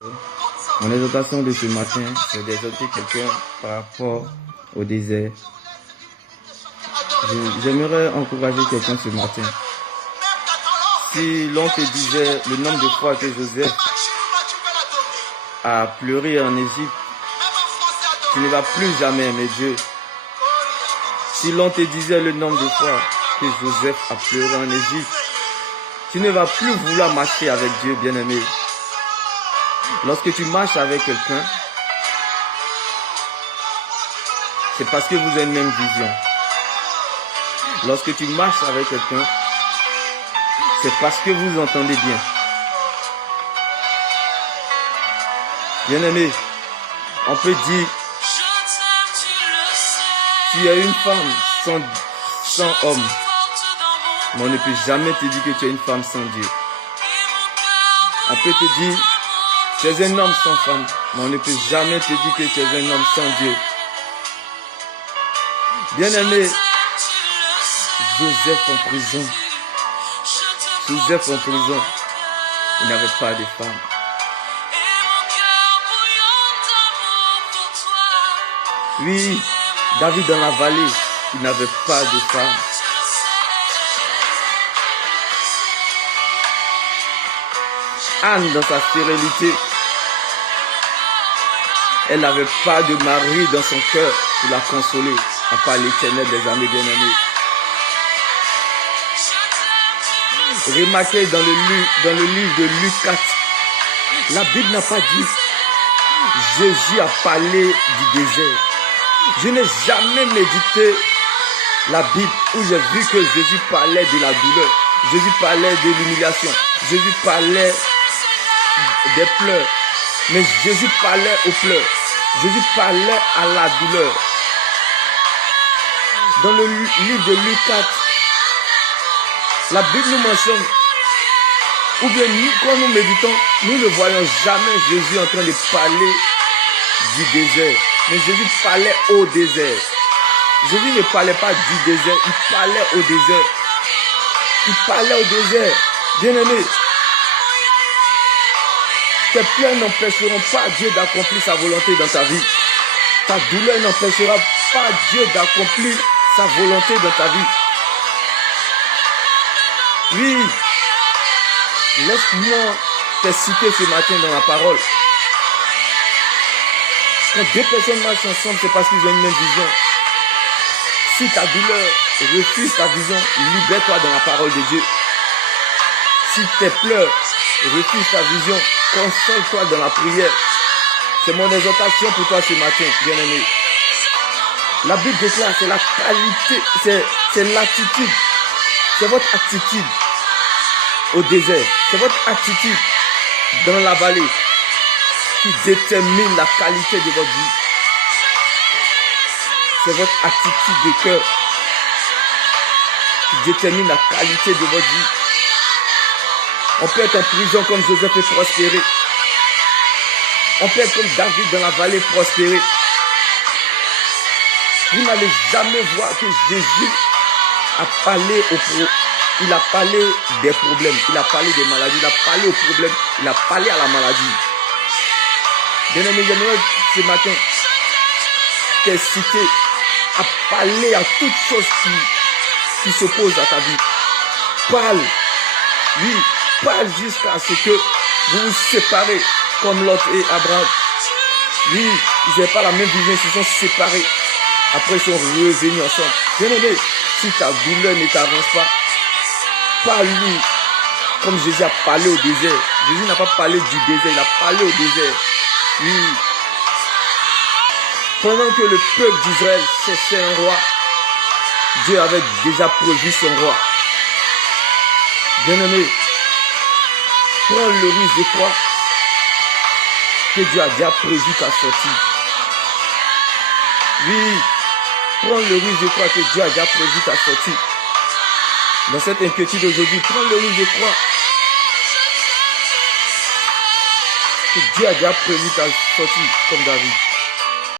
Mon exhortation de ce matin, c'est d'exhorter quelqu'un par rapport au désert. J'aimerais encourager quelqu'un ce matin. Si l'on te disait le nombre de fois que Joseph a pleuré en Égypte, tu ne vas plus jamais aimer Dieu. Si l'on te disait le nombre de fois que Joseph a pleuré en Égypte, tu ne vas plus vouloir marcher avec Dieu, bien-aimé. Lorsque tu marches avec quelqu'un, c'est parce que vous avez une même vision. Lorsque tu marches avec quelqu'un, c'est parce que vous entendez bien. Bien-aimé, on peut dire, tu es une femme sans homme, mais on ne peut jamais te dire que tu es une femme sans Dieu. On peut te dire, tu es un homme sans femme, mais on ne peut jamais te dire que tu es un homme sans Dieu. Bien-aimé, Joseph en prison, il n'avait pas de femme. Oui, David dans la vallée, il n'avait pas de femme. Anne dans sa stérilité, elle n'avait pas de mari dans son cœur pour la consoler, à part l'Éternel des armées, bien-aimés. Remarquez dans le livre de Luc 4, la Bible n'a pas dit Jésus a parlé du désert. Je n'ai jamais médité la Bible où j'ai vu que Jésus parlait de la douleur. Jésus parlait de l'humiliation. Jésus parlait des pleurs. Mais Jésus parlait aux pleurs. Jésus parlait à la douleur. Dans le livre de Luc 4, la Bible nous mentionne, ou bien nous, quand nous méditons, nous ne voyons jamais Jésus en train de parler du désert. Mais Jésus parlait au désert. Jésus ne parlait pas du désert, il parlait au désert. Il parlait au désert. Bien-aimé, tes pleurs n'empêcheront pas Dieu d'accomplir sa volonté dans ta vie. Ta douleur n'empêchera pas Dieu d'accomplir sa volonté dans ta vie. Oui, laisse-moi te citer ce matin dans la parole. Quand deux personnes marchent ensemble, c'est parce qu'ils ont une même vision. Si ta douleur refuse ta vision, libère-toi dans la parole de Dieu. Si tes pleurs refusent ta vision, console-toi dans la prière. C'est mon exhortation pour toi ce matin, bien-aimé. La Bible déclare, c'est la qualité, c'est l'attitude. C'est votre attitude au désert. C'est votre attitude dans la vallée qui détermine la qualité de votre vie. C'est votre attitude de cœur qui détermine la qualité de votre vie. On peut être en prison comme Joseph et prospérer. On peut être comme David dans la vallée prospérer. Vous n'allez jamais voir que Jésus a parlé il a parlé des problèmes, il a parlé des maladies, il a parlé aux problèmes, il a parlé à la maladie. Bien-aimé, j'aimerais ce matin t'inciter à parler à toutes choses qui s'opposent à ta vie. Parle, oui, parle jusqu'à ce que vous vous séparez comme Lot et Abraham. Oui, ils n'avaient pas la même vision, ils se sont séparés. Après, ils sont revenus ensemble. Bien-aimé, si ta douleur ne t'avance pas, parle-lui comme Jésus a parlé au désert. Jésus n'a pas parlé du désert, il a parlé au désert. Oui. Pendant que le peuple d'Israël cherchait un roi, Dieu avait déjà produit son roi. Bien-aimé, prends le risque de croire que Dieu a déjà prévu ta sortie. Oui, prends le risque de croire que Dieu a déjà prévu ta sortie. Dans cette inquiétude aujourd'hui, prends le risque de croire que Dieu a déjà prévu ta sortie comme David.